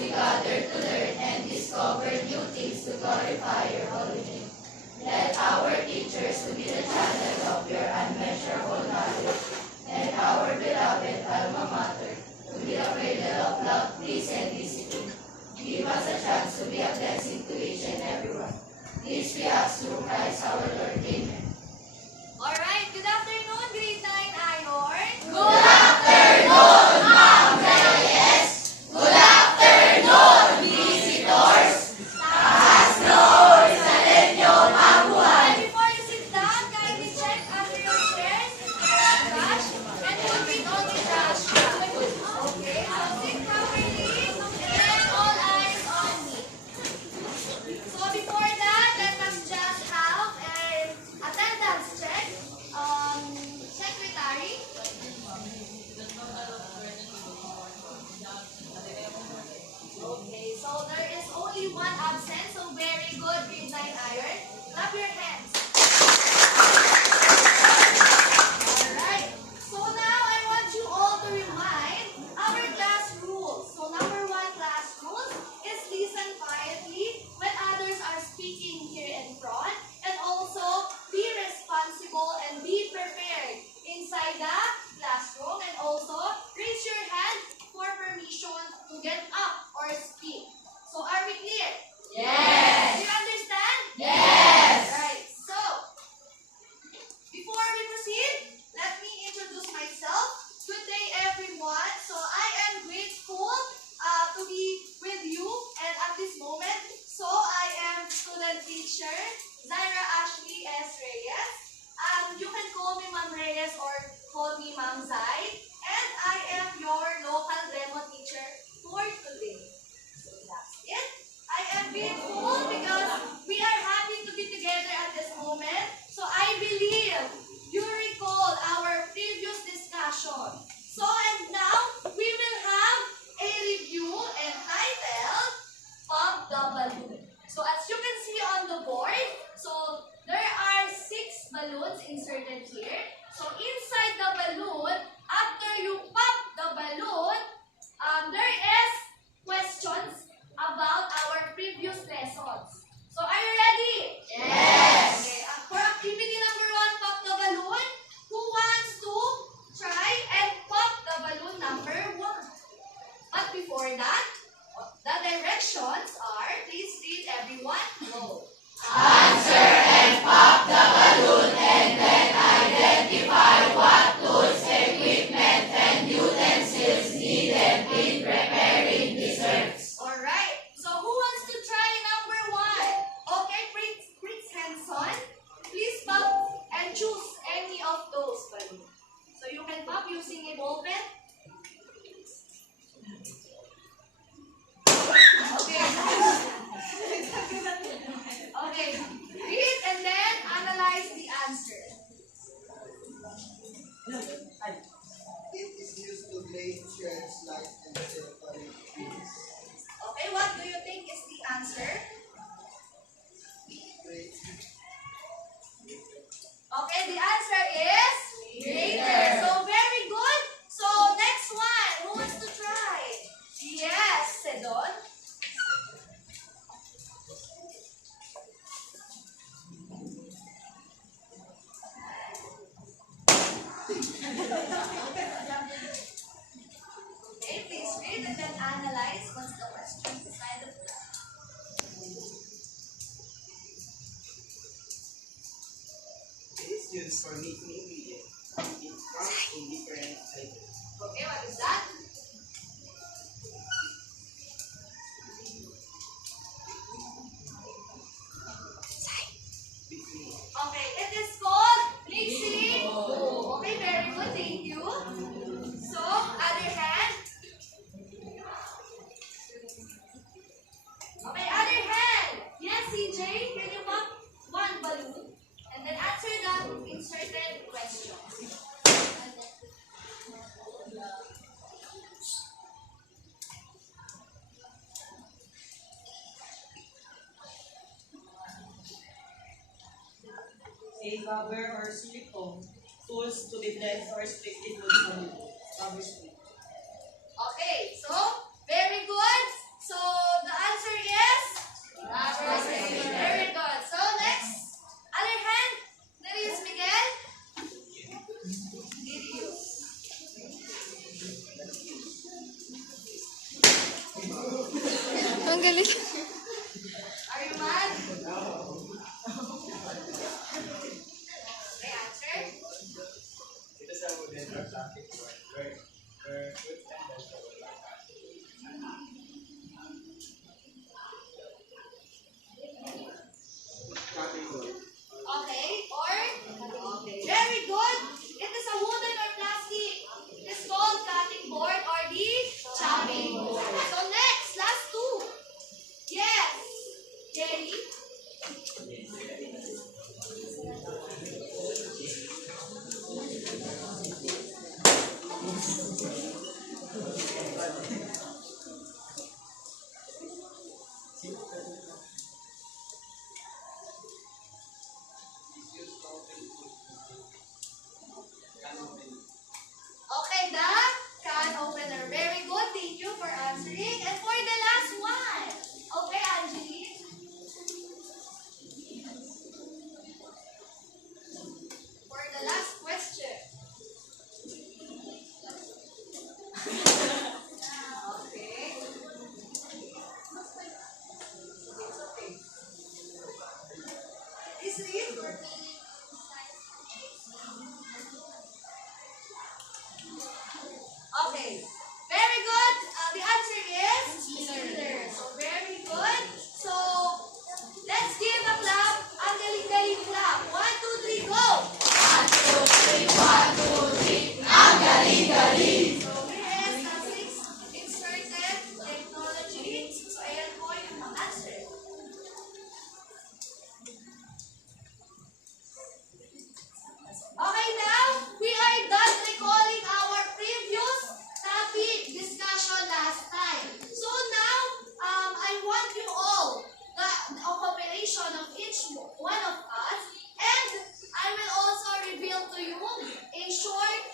we gather to learn and discover new things to glorify your holy name. Let our teachers to be the channel of your unmeasurable knowledge, and our beloved alma mater to be the cradle of love, peace, and discipline. Give us a chance to be a blessing to each and everyone. This we ask through Christ our Lord. Amen. Alright, good afternoon, grade 9 Iron. Good afternoon, Ma'am Reyes. Good afternoon, visitors. Taas noon sa inyo mabuhay. And before you sit down, kindly check under your chairs if there are trash and put it on the trash can. Okay, so sit properly and then all eyes on me. So before that, let us just have an attendance check. Secretary. Okay, so there is only one absent, so very good, grade 9 Iron. Clap your hands. Alright, so now I want you all to remind our class rules. So number 1 class rules is listen quietly when others are speaking here in front, and also be responsible and be prepared inside the classroom, and also raise your hand for permission to get up or speak. So are we clear? Yes. Do you understand? Yes. Right. So before we proceed, let me introduce myself. Good day, everyone. So I am grateful to be with you, and at this moment, so I am student teacher Zaira Ashley S. Reyes. You can call me Ma'am Reyes or call me Ma'am Zai. And I am your local demo teacher for today. So that's it. I am grateful because we are happy to be together at this moment. So I believe you recall our previous discussion. So and now we will have a review entitled Pop the Balloon. So as you can see on the board, so there are 6 balloons inserted here. So inside the balloon, after you pop the balloon, there is questions about our previous lessons. So are you ready? Yes. Okay. For activity number 1, pop the balloon. Who wants to try and pop the balloon number 1? But before that, the directions are, please read everyone. Go. Answer and pop the balloon, and then identify what tools, equipment, and utensils needed in preparing desserts. Alright. So who wants to try number 1? Okay, Prince Henson. Please pop and choose any of those balloons. So you can pop using a ball pen. Okay. Okay. Read and then analyze the answer. It is used to glaze shells, light, and separate trees. Okay, what do you think is the answer? Great. Okay, the answer is greater. So very good. So next one, who wants to try? Yes, Sedon. Okay, please read and then analyze what's the question beside of that. It is used for making ingredients. It comes in different sizes. Okay, what is that? Between Okay, it is called mixing bowl. Okay, very good, thank you. So, other hand. Okay, other hand. Yes, CJ, can you pop 1 balloon and then answer the inserted question. A rubber or silicone tools to deflect or split the balloon. Rubber split. Okay, so very good. So the answer is very good. So next, other hand, Darius Miguel. Darius. Ang galing. Are you mad? Okay, answer. Ito sa wooden or plastic board where fruits and vegetables are cut. Cutting board. Okay, or? Okay, very good. It is a wooden or plastic. It is called cutting board or the chopping board. So next, last two. Yes. Jerry. Okay, the can opener. Very good. Thank you for answering. And for the last one. Okay, Angelique. For the last question. Okay. Is it? Okay. Very good. The answer is scissors. So very good. So let's give a clap. Ang galing-galing clap. 1, 2, 3, go! 1, 2, 3, 1, 2, 3. Ang galing-galing. So here is the 6 inserted technology. So ayan po yung mga answer. Okay, now we are done recalling our previous topic discussion last time. So now, I want you all the cooperation of each one of us, and I will also reveal to you a short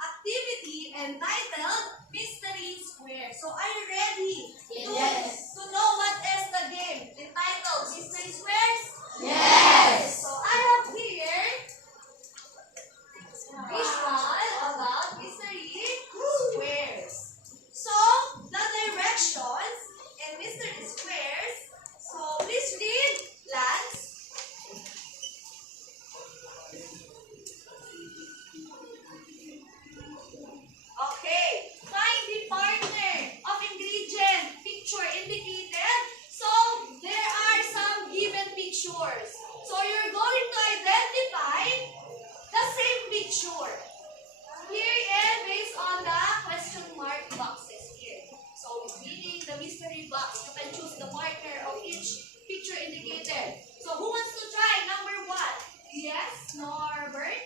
activity entitled Mystery Square. So are you ready Yes. to know what is the game entitled Mystery Squares? Yes. So I have here visual about mystery squares. So the directions in mystery squares. So please read, Lance. Okay. Find the partner of ingredient picture indicated. So there are some given pictures. So you're going to identify the same picture. Here and based on the question mark boxes here. So reading the mystery box, you can choose the partner of each picture indicated. So who wants to try number 1? Yes, Norbert?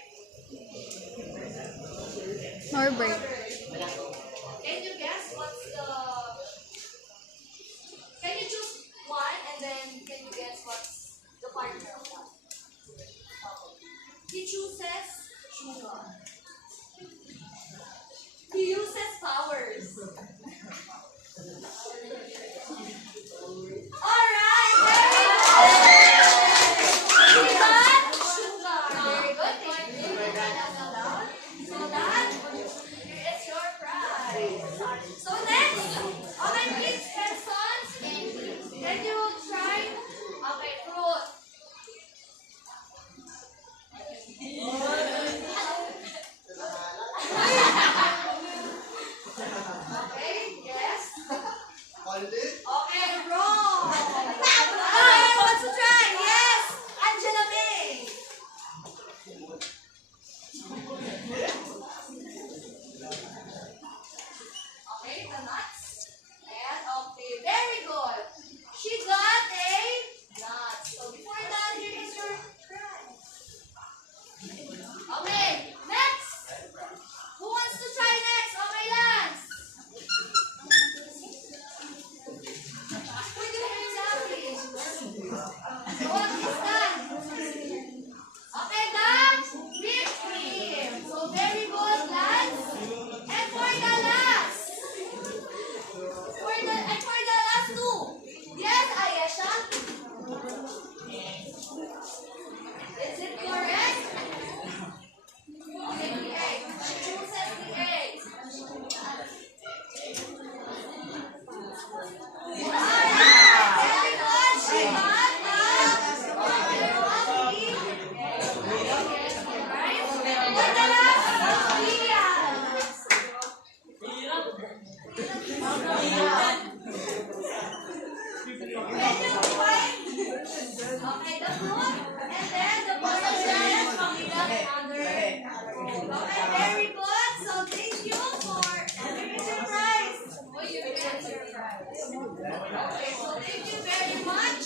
Norbert. Can you guess what's the... Can you choose one and then can you guess what's the partner of that? He chooses sugar. He uses powers. Alright, very good! He got sugar. Very good. Thank you. So that, here is your prize. So next, okay, please, Henson, can you try? Okay, fruit. Okay, yes. Okay, wrong. Alright, wants to try? Yes, Angela May. Okay, the nuts. And Okay, so thank you very much.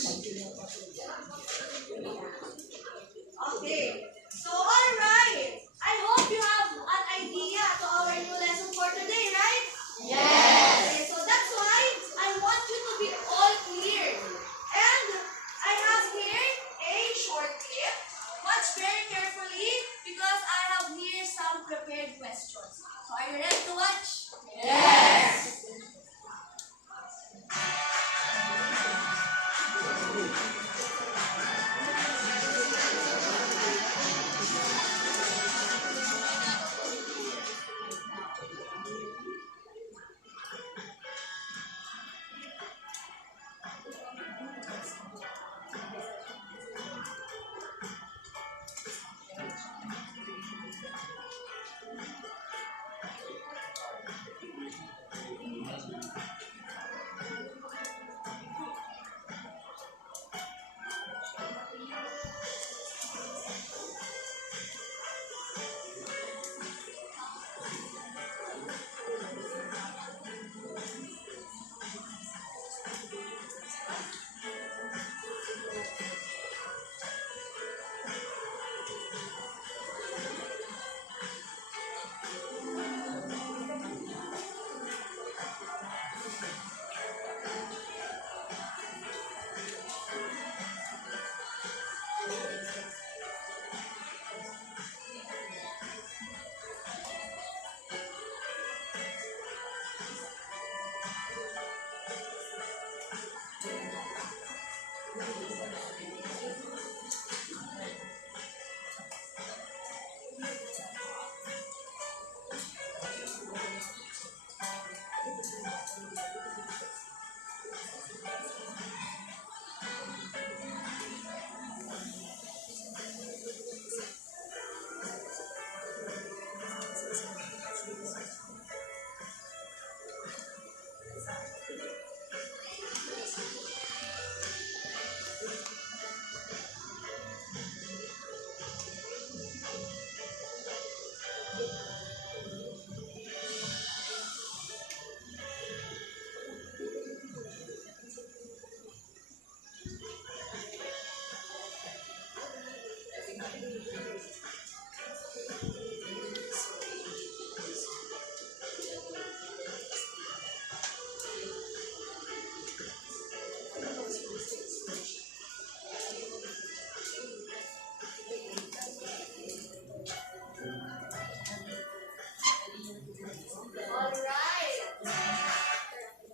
Okay, so alright. I hope you have an idea to our new lesson for today, right? Yes. Okay, so that's why I want you to be all clear. And I have here a short clip. Watch very carefully because I have here some prepared questions. So are you ready to watch? Yes.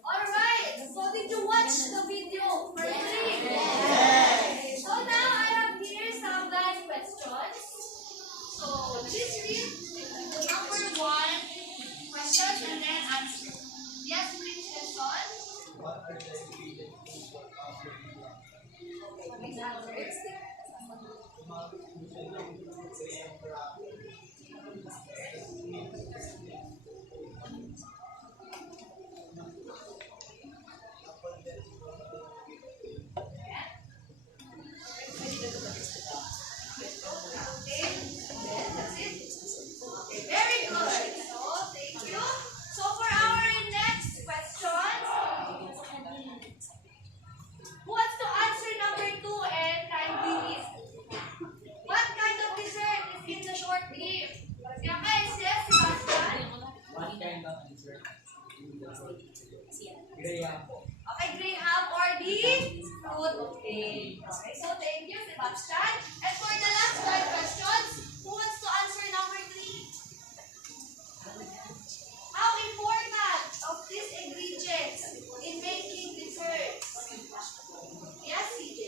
Alright, so did you watch the video for today? Yes. So now I have here some guys questions. So please read the number one questions and then answer. Yes, please, Quezon. What are the ingredients for coffee? Answers. Okay, that's it. Okay, very good. So thank you. So for our next question, who wants to answer number two and kindly list? What kind of dessert is in the short clip? Yeah, guys, yes, Sebastian. What kind of dessert? Graham. Okay, graham or the fruit. Okay. Okay, so thank you, Sebastian. And for the last five questions, who wants to answer number three? How important of these ingredients in making desserts? Yes, CJ.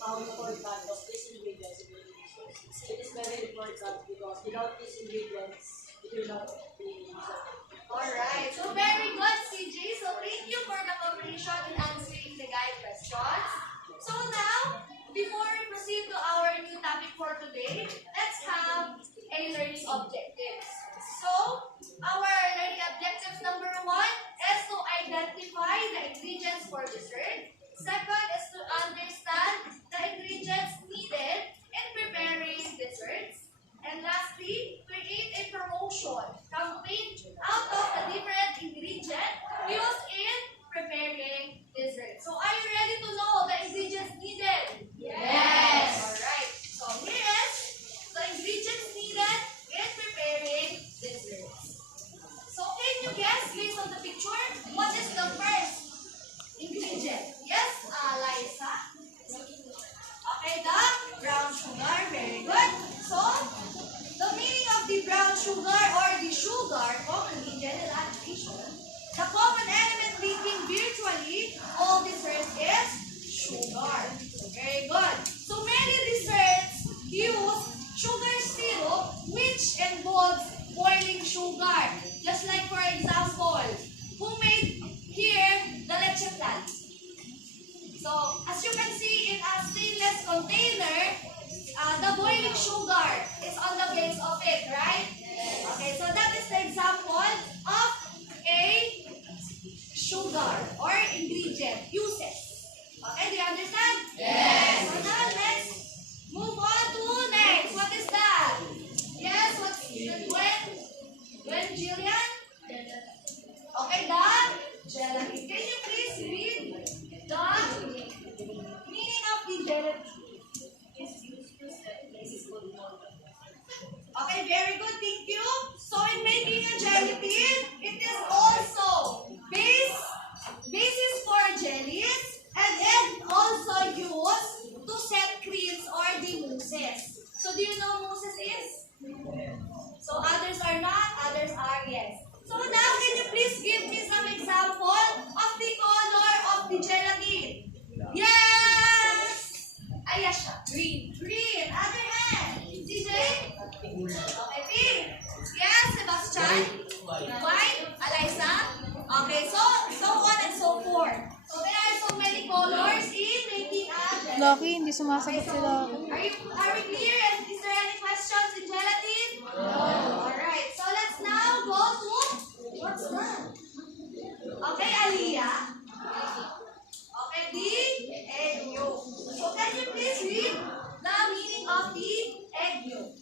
How important of these ingredients in making sauce? It is very important because without these ingredients, it will not be dessert. Alright, so very good, CJ. So thank you for the cooperation in answering the guide questions. So now, before we proceed to our new topic for today, let's have a learning objectives. So, our learning objectives number one is to identify the ingredients for dessert. Second is to understand the ingredients needed in preparing desserts. And lastly, create a promotion campaign out of the different ingredients used in preparing sugar or the sugar, commonly general addition, the common element linking virtually all desserts is sugar. So very good. So many desserts use sugar syrup which involves boiling sugar. Just like for example, who made here the leche flan? So as you can see in a stainless container, the boiling sugar is on the base of it, right? Okay, so that is the example of a sugar or ingredient uses. Okay, do you understand? Yes. So now let's move on to next. What is that? Yes, what's when Jillian? Okay, the gelatin. Can you please read the meaning of the gelatin? Okay, very good. Thank you. So in making a gelatin, it is also basis for jellies and it also used to set creams or the mousses. So do you know mousses is? So others are not, others are yes. So now can you please give me some example of the color of the gelatin? Yes! Ayasha. Green. Green. Other hand. CJ? Okay, pink. Yes, Sebastian? White? Eliza? Okay, so on and so forth. So there are so many colors in making a gelatin. Lucky, hindi sumasagot Okay, sila. are we clear? And is there any questions in gelatin? No. Alright, so let's now go to what's that? Okay, Aliyah. Okay, the egg yolk. So can you please read the meaning of the egg yolk?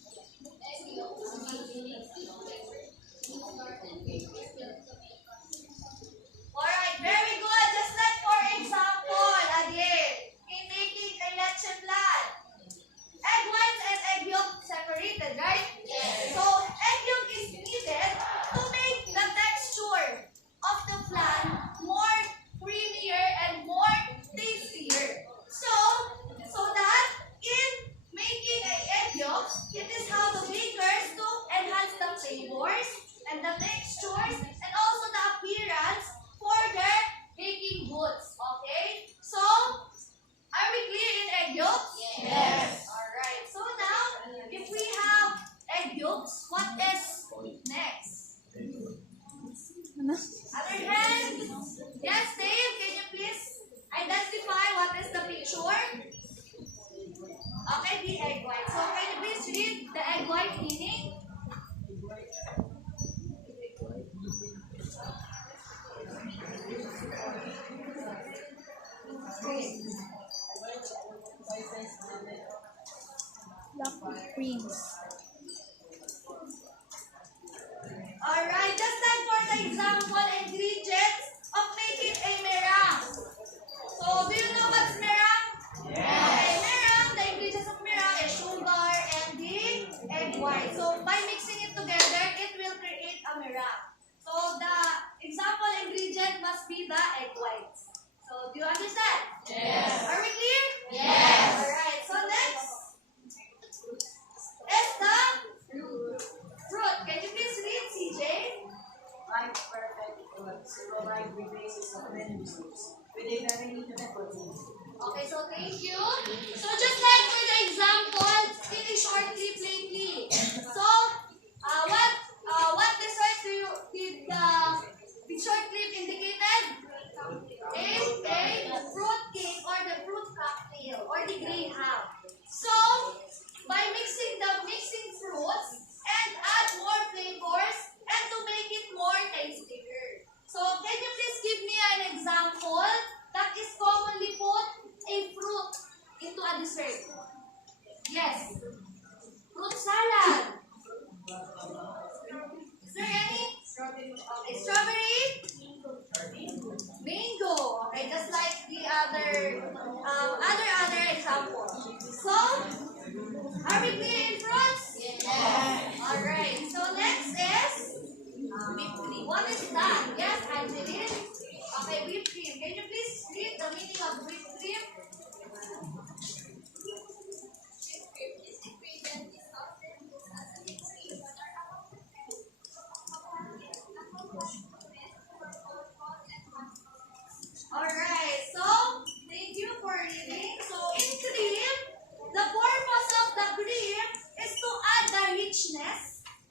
Alright, very good. Just like for example, again, in making a leche flan, egg whites and egg yolk separated, right? Yes. So egg yolk is needed to make the texture of the flan more creamier and more tastier. So that in making a egg yolk, it is how the bakers to enhance the flavors and the textures and also the appearance for their baking goods. Okay? So are we clear in egg yolks? Yes. Alright. So now, if we have egg yolks, what is next? Ano? Other hand? Yes, Dave, can you please identify what is the picture? Okay, the egg white. So can you please read the egg white meaning? Black creams. Alright, just like for the example, ingredients of making a meringue. So, do you know what's meringue? Yes. Okay, meringue, the ingredients of meringue is sugar and the egg white. So, by mixing it together, it will create a meringue. So, the example ingredient must be the egg whites. So, do you understand? Yes. Are we clear? Yes. Alright, so next is the fruit. Can you please read, CJ? Like perfect foods provide the basis of many dishes with a very limited protein. Okay, so thank you. So just like for the example, in a short clip lately. So, what dessert did the short clip indicated? A fruit cake or the fruit cocktail or the graham. So, by mixing fruits and add more flavors and to make it more tastier. So, can you please give me an example that is commonly put a fruit into a dessert?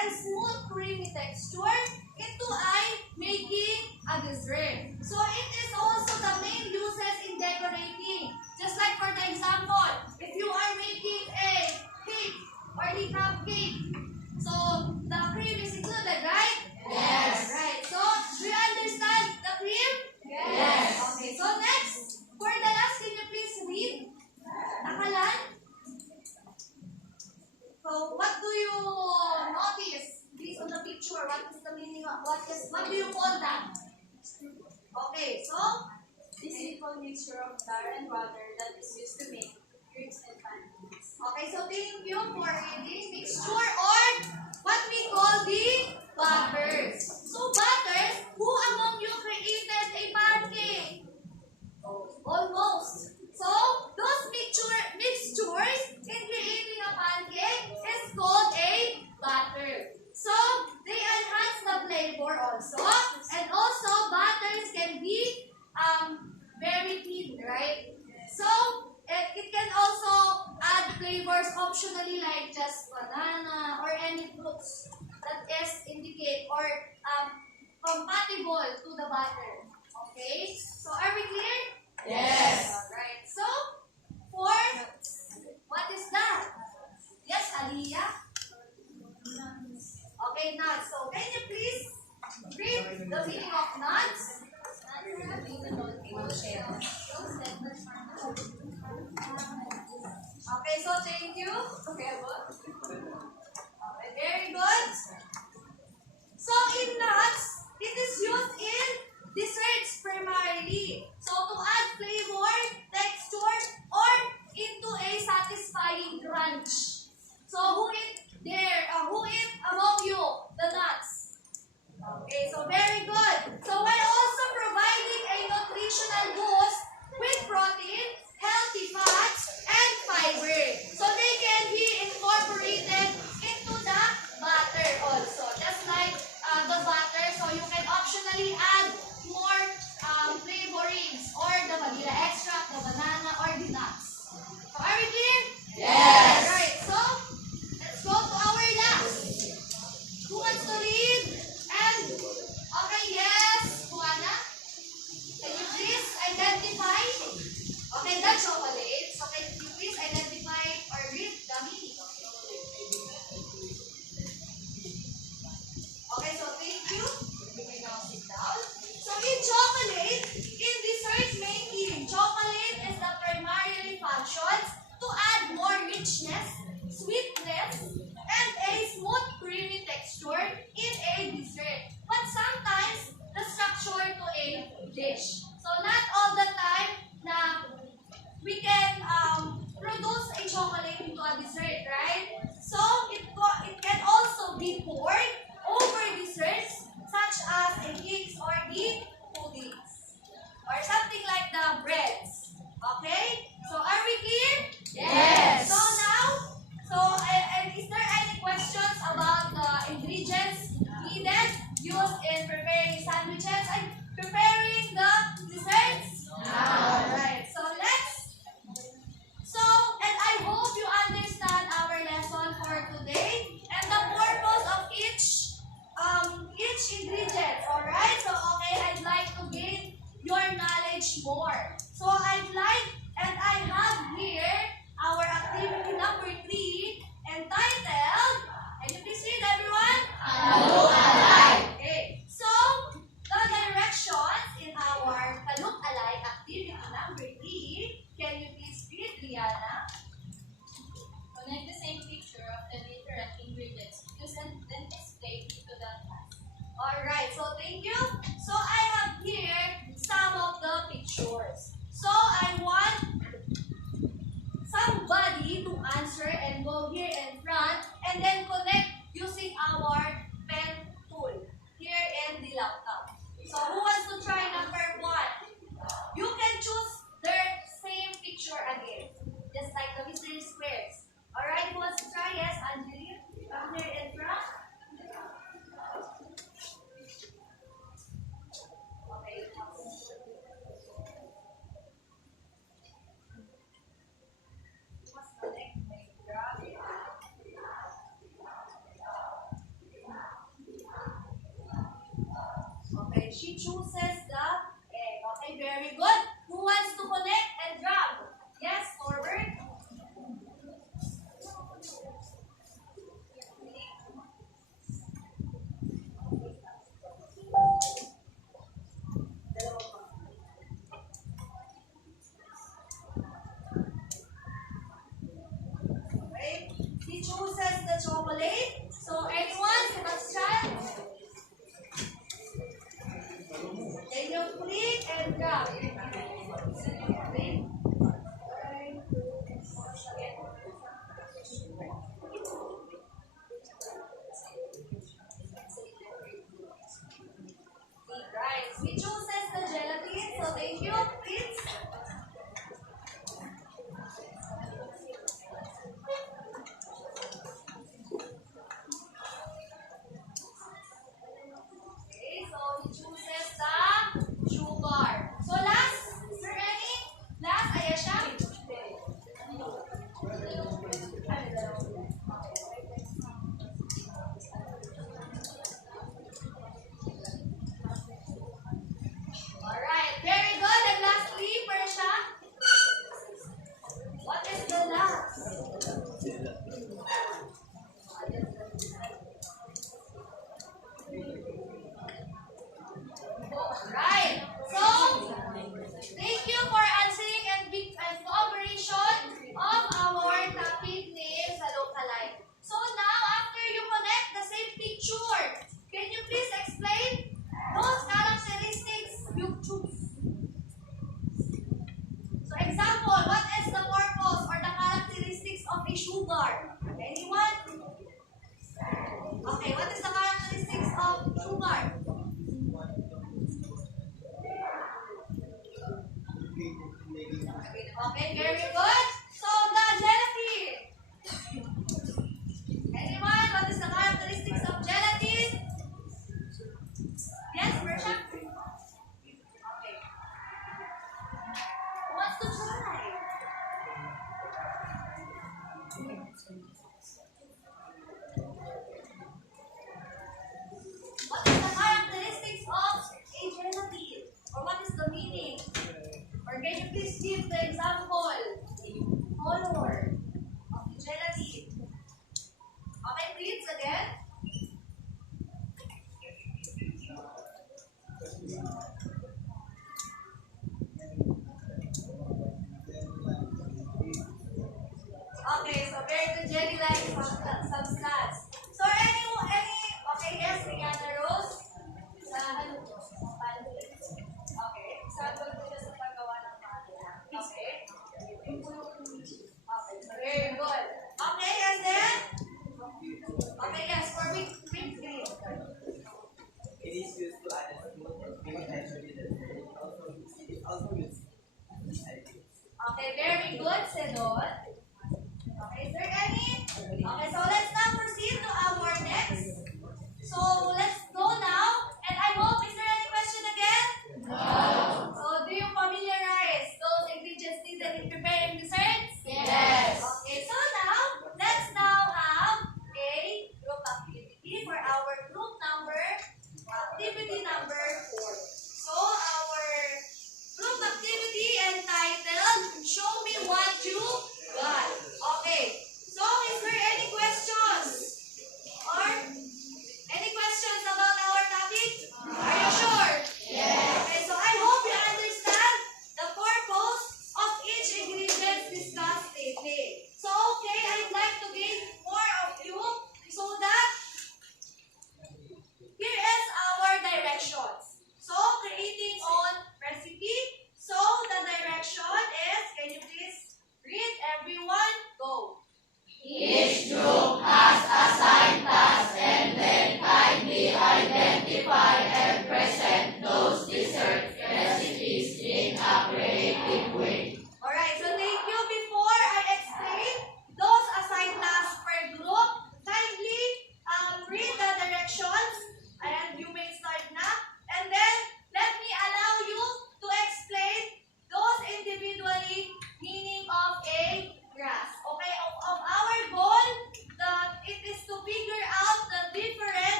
and smooth creamy texture into making a dessert. So it is also the main uses in decorating. Just like for the example, if you are making a cake or the cupcake, so the cream is included, right? Yes. Right. So do you understand the cream? Yes. Okay. So next, for the last, can you please read? Nakalan? So what do you notice based on the picture? What is the meaning of what do you call that? Okay, so This simple mixture of flour and water that is used to make cakes and pancakes. okay, so thank you for reading mixture or what we call the batters. So batters, who among you created a pancake? Almost. So those mixtures in creating a pancake is called a batter. So they enhance the flavor also, and also batters can be very thin, right? So it can also add flavors optionally like just banana or any fruits that is indicate or compatible to the batter. Okay? So are we clear? Yes. Alright. So for what is that? Yes, Aliyah? Okay, nuts. So can you please read the meaning of nuts? Okay, so thank you. Okay, very good. So in nuts, it is used in desserts primarily. So to add flavor, texture, or into a satisfying crunch. So who eat among you the nuts? Okay, so very good. So while also providing a nutritional boost with protein, healthy fats, and fiber. So they can be incorporated into the batter also. Just like the butter, so you can optionally add more flavorings or the vanilla extract, the banana, or the nuts. So are we clear? Yes. Alright, so let's go to our last. Who wants to read? And okay, yes, Juana. Can you please identify? Okay, the chocolate. So can you please identify or read the meaning of chocolate? Okay, so thank you. You may now sit down. So in chocolate, in desserts making, chocolate is the primarily functions to add more richness, sweetness, and a smooth creamy texture in a dessert. But sometimes the structure to a dish. So not all the time na we can produce a chocolate into a dessert, right? So it can also be poured over desserts such as a cakes or the puddings or something like the breads. Okay? So are we clear? Yes. So now, and is there any questions about the ingredients needed used in preparing sandwiches and preparing the desserts? Alright, and I hope you understand our lesson for today and the purpose of each ingredient. Alright, so okay, I'd like to gain your knowledge more. So I have here our activity number 3 entitled, can you please read everyone? Look alike. Okay, so the direction Okay, she chooses the egg. Okay, very good. Who wants to connect and grab? Yes, forward. Okay, he chooses the chocolate. So anyone, Sebastian? Can you click and grab? Right. He chooses the gelatin. So thank you, kids. Okay, so he chooses the sugar. So last, is there any? Last, Ayesha? Alright, very good. And lastly, Persha, what is the last? Right. So, thank you for answering and cooperation of our topic names sa local life. So now, after you connect the same picture, can you please explain those characteristics you choose? So example, what is the purpose or the characteristics of a sugar? Anyone? Okay, what is the characteristics of sugar? Okay, very good. So the gelatin. Anyone? What is the characteristics of gelatin? Yes, Persha? Okay. Who wants to try? What is the characteristics of a gelatin? Or what is the meaning? Or can you please give the example? Color of the gelatin. Okay, please again. Okay, so very good jelly-like substance. So okay, yes, Rihanna Rose. Okay, sample po siya sa paggawa ng pala. Okay. Okay, so very good. Okay, and then? Okay, yes, for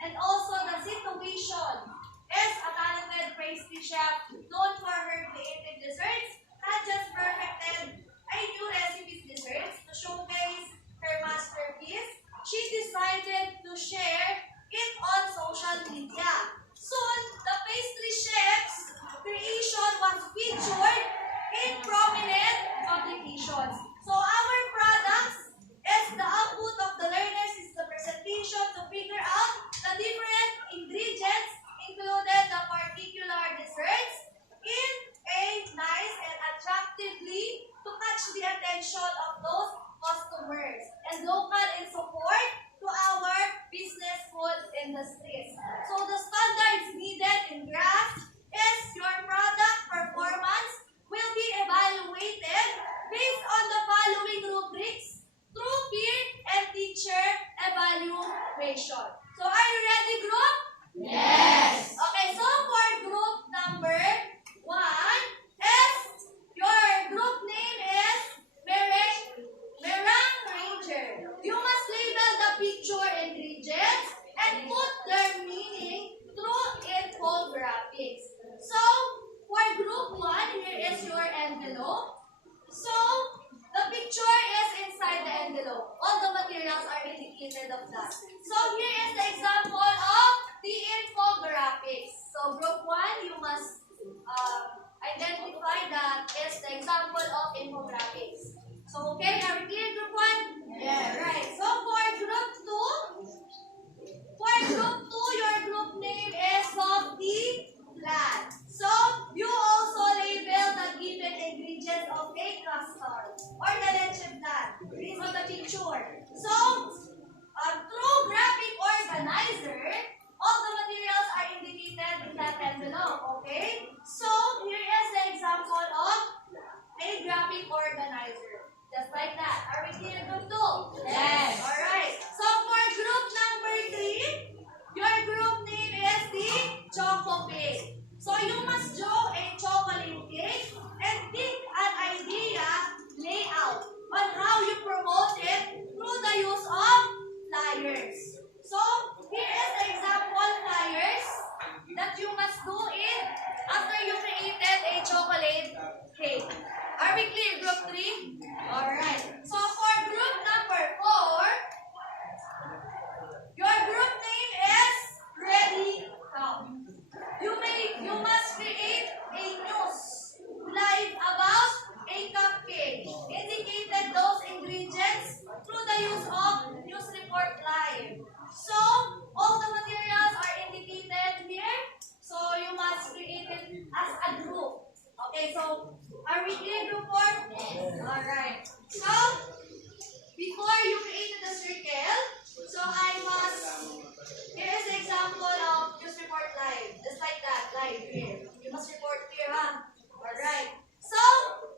And also the situation is a talented pastry chef known for her creative desserts, not just perfected a new recipes desserts to showcase her masterpiece. She decided to share it on social media. Soon, the pastry chef's creation was featured in prominent publications. So our products is the output of the learners is the presentation to figure out the different ingredients included the particular desserts in a nice and attractively to catch the attention of those customers and local in support to our business food industries. So the standards needed in grasp is your product performance will be evaluated based on the following rubrics through peer and teacher evaluation. So are you ready, group? Yes. Okay, so for group number 1 is your group name is Merang Ranger. You must label the picture ingredients and put their meaning through infographics. So for group 1, here is your envelope. So the picture is inside the envelope. All the materials are indicated of that. So here is the example of the infographics. So group 1, you must identify that is the example of infographics. So okay, are we clear, group 1? Yes. Right. So for group 2, your group name is Softee Plan. So you also label the given ingredients of a custard or the leche plan based on the picture. So through graphic organizer, all the materials are indicated in that envelope. Okay. So here is the example of a graphic organizer. Just like that. Are we clear, group 2? Yes. Alright. So for group number 3, your group name is the Choco Cake. So you must draw a chocolate cake and think an idea layout on how you promote it through the use of flyers. So here is the example flyers that you must do it after you created a chocolate cake. Are we clear, group 3? Alright. So for group number 4, your group name is Ready Now. You must create a news live about a cupcake. Indicated those ingredients through the use of News Report Live. So all the materials are indicated here. So you must create it as a group. Okay, so are we clear, group 4? Yes. Alright. So before you created the circle, so I must, here is the example of News Report Live. Just like that, live here. You must report here, huh? Alright. So,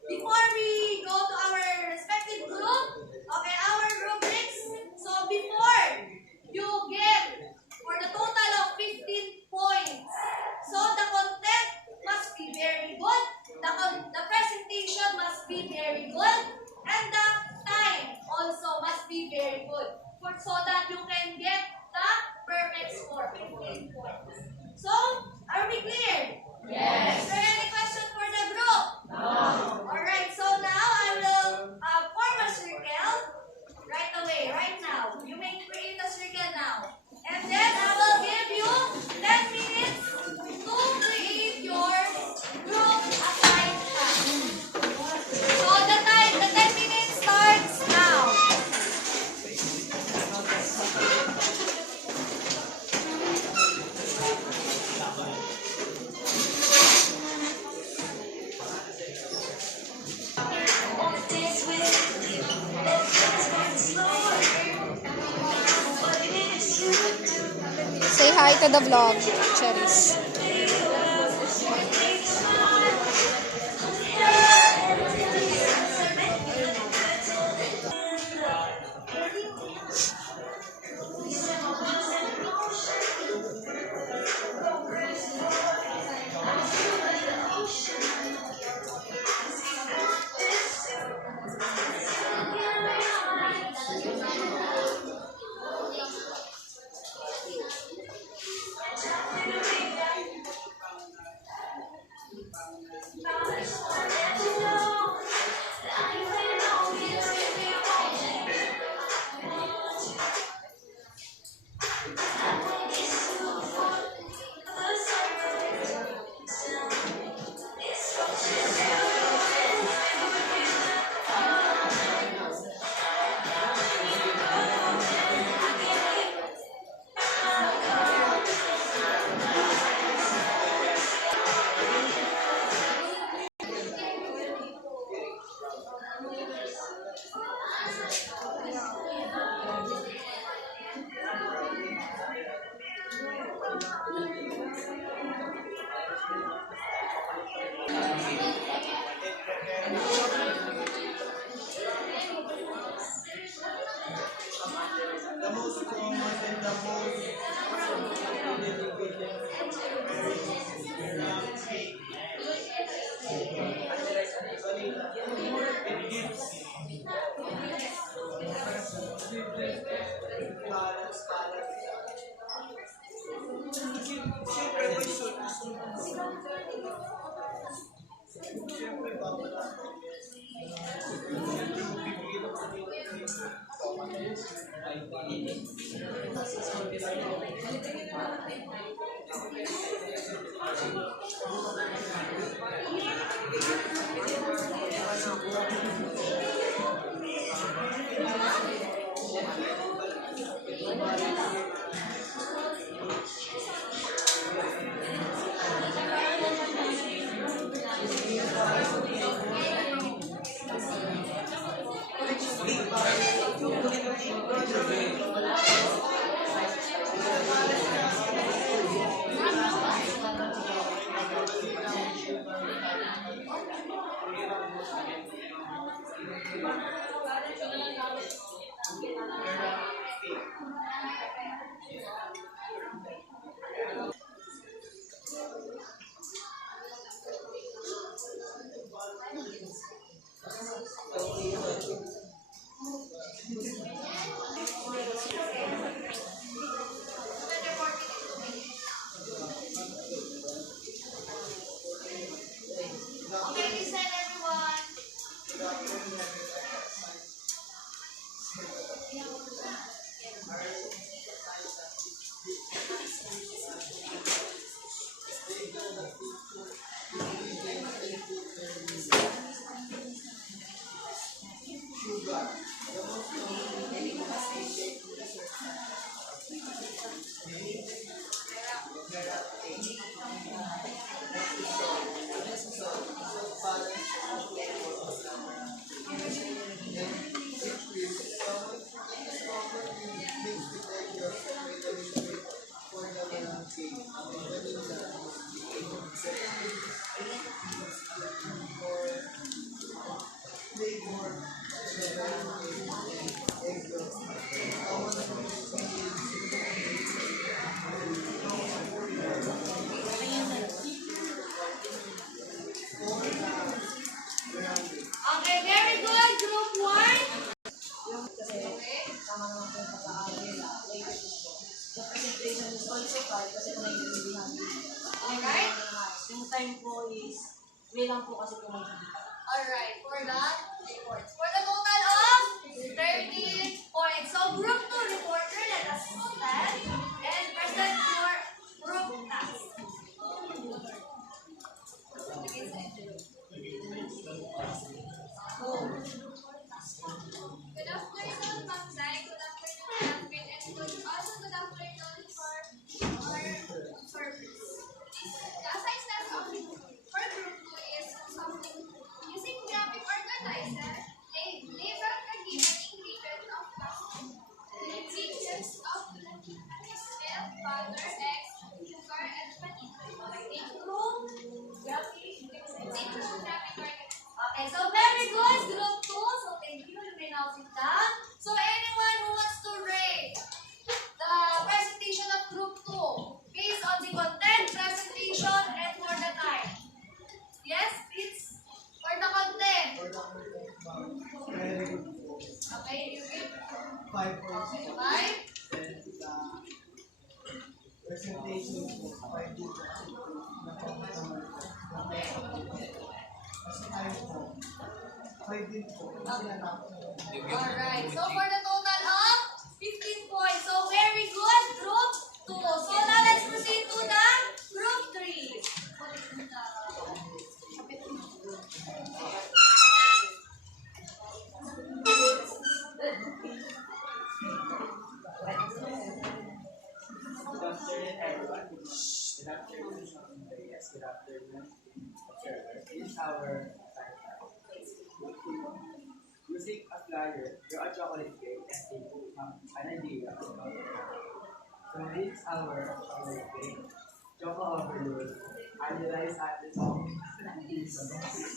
before we go to our respective group, okay, our rubrics. So, before you get for the total of 15 points. So, the content must be very good. The presentation must be very good. And the time also must be very good. So that you can get the perfect score, 15 points. So, are we clear? Yes. Is there any question for the group? No. Alright, so now I will form a circle right away, right now. You may create a circle now. And then I will give you 10 minutes to create your group assigned task. So the 10 minutes starts now. Say hi to the vlog, Cherries. most common and the most Okay, listen everyone. Okay, very good. Group 1. Kasi tama naman po yung pag-aaral nila. The presentation is also fine kasi kung naiintindihan Okay. yung time po is, may lang po kasi kung Alright, for the reports. For the total of 30 points. So, group 2 reporter, let us stand and present your group task. Good afternoon, Ma'am Zai. Good afternoon, Alfred. And also good afternoon for our observers. The assigned task of for group 2 is something using graphic organizer. Label the given ingredient of the ingredients of milk, butter, eggs, sugar, and vanilla. Include graphic organizer. Okay, so very good. Group 2. So, thank you. You may now sit down. So, anyone who wants to rate the presentation of group 2 based on the content, presentation, and for the time? Yes, please. For the content. Okay, you give 5 points. 5. And presentation po, 5 din po. Kasi 5 po. 5 din po. Kasi Alright. So, for the total of 15 points. So, very good. Group 2. So, now let's proceed to the group 3. Good afternoon, everyone. Good afternoon, yes, good afternoon, observers. This is our using a flyer, draw a chocolate cake, and take an idea about it. So this is our chocolate cake. Choco overload. Annualized at the top.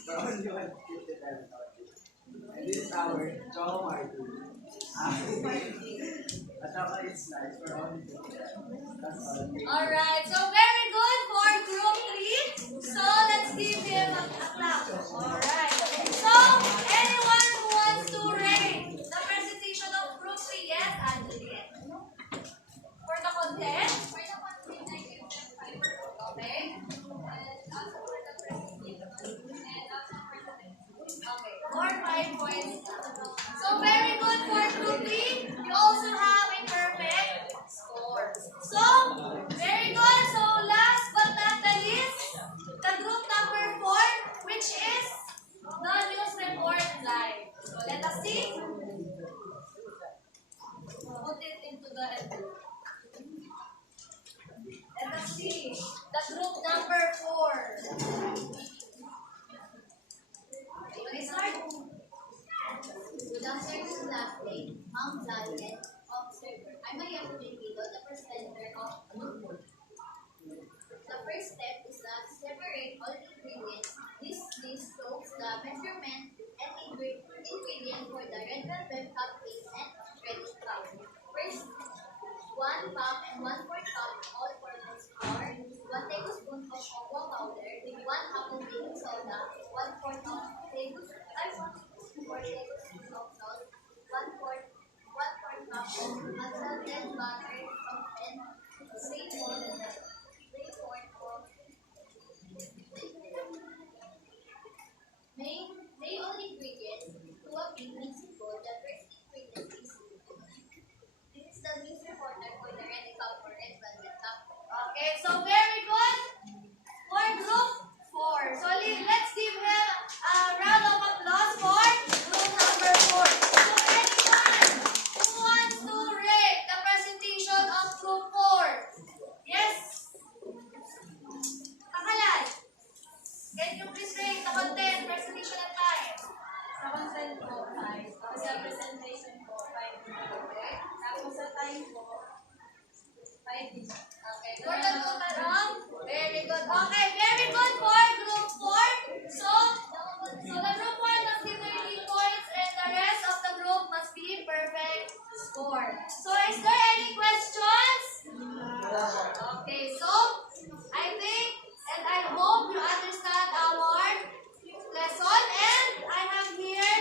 For only 157 dollars. And this is our choco martini. A chocolate slides for all the That's all. Alright, so very good for group 3. So let's give him a clap. Alright. So anyone who wants to rate the presentation of group 3? Yes, Angeline. For the content? For the content, I give them 5. Okay. And also for the presentation and also for the Okay. More 5 points. So very good for group 3. You also have a perfect score. So very good. So last but not the least, the group number 4, which is the news report live. So let us see. Put it into the envelope. Let us see. The group number 4. Okay, start. Good afternoon, classmate. Ma'am Violet, observer. I'm a young Filipino, the presenter of Group 4. The first step is to separate all ingredients. This list shows the measurement and ingredient for the red velvet cupcake and French powder. First, 1 cup and 1/4 cup all-purpose flour, 1 tablespoon of cocoa powder, 1 cup of baking soda, 1/4 of tablespoon of salt, 1/4 cup of unsalted butter, and 3/4 of main all ingredients to a big mixing bowl. The first ingredient is this is the news reporter for the red cup or red velvet cup. Okay, so very good for group 4. So let's give him a round of applause for group number 4. So anyone who wants to rate the presentation of group 4? Yes? Kakalan, can you please rate the content, presentation, and time? Sa content po, 5. Tapos sa presentation po, 5. Okay. Tapos sa time po, 5 din. Okay, for the total very good. Okay, very good for group 4. So the group 1 must be 30 points and the rest of the group must be perfect score. So is there any questions? Okay, so I think and I hope you understand our lesson and I have here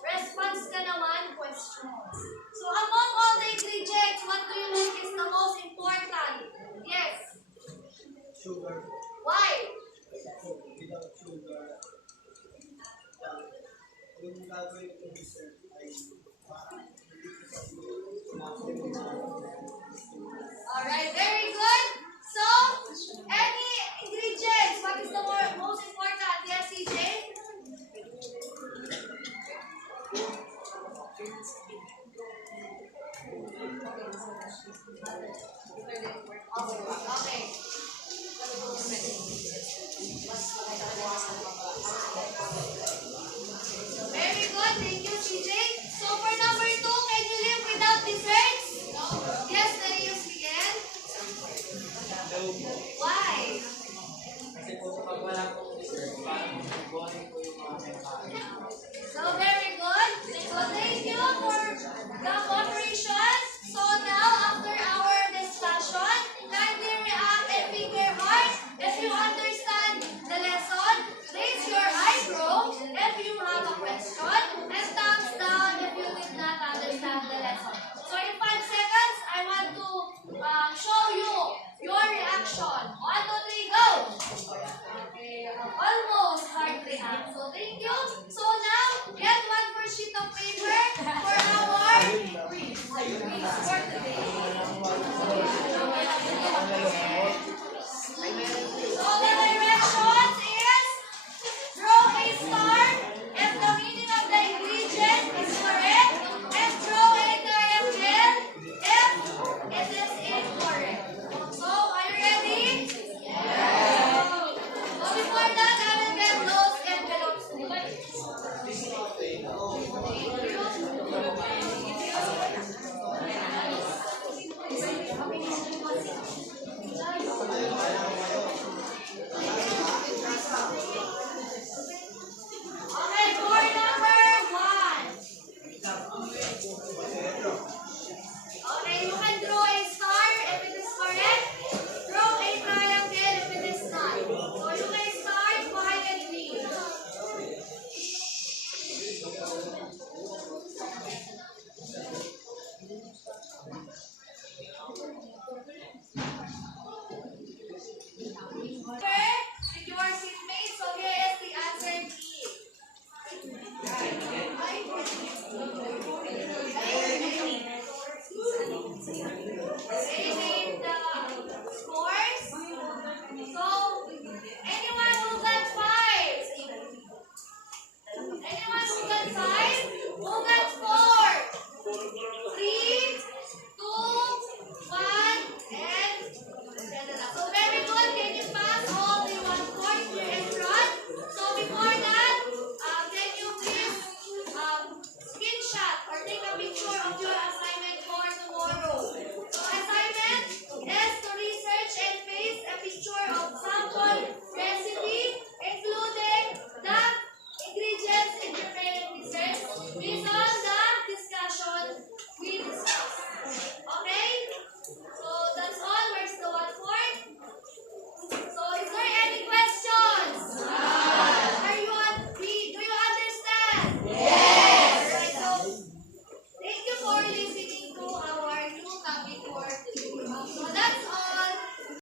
response ka naman questions. So among all the ingredients, what do you think is the most important? Yes. Sugar. Why? Without sugar, yung gagawin ko dessert ay Alright, very good. So, any ingredients, what is the most important? Yes, CJ? Okay.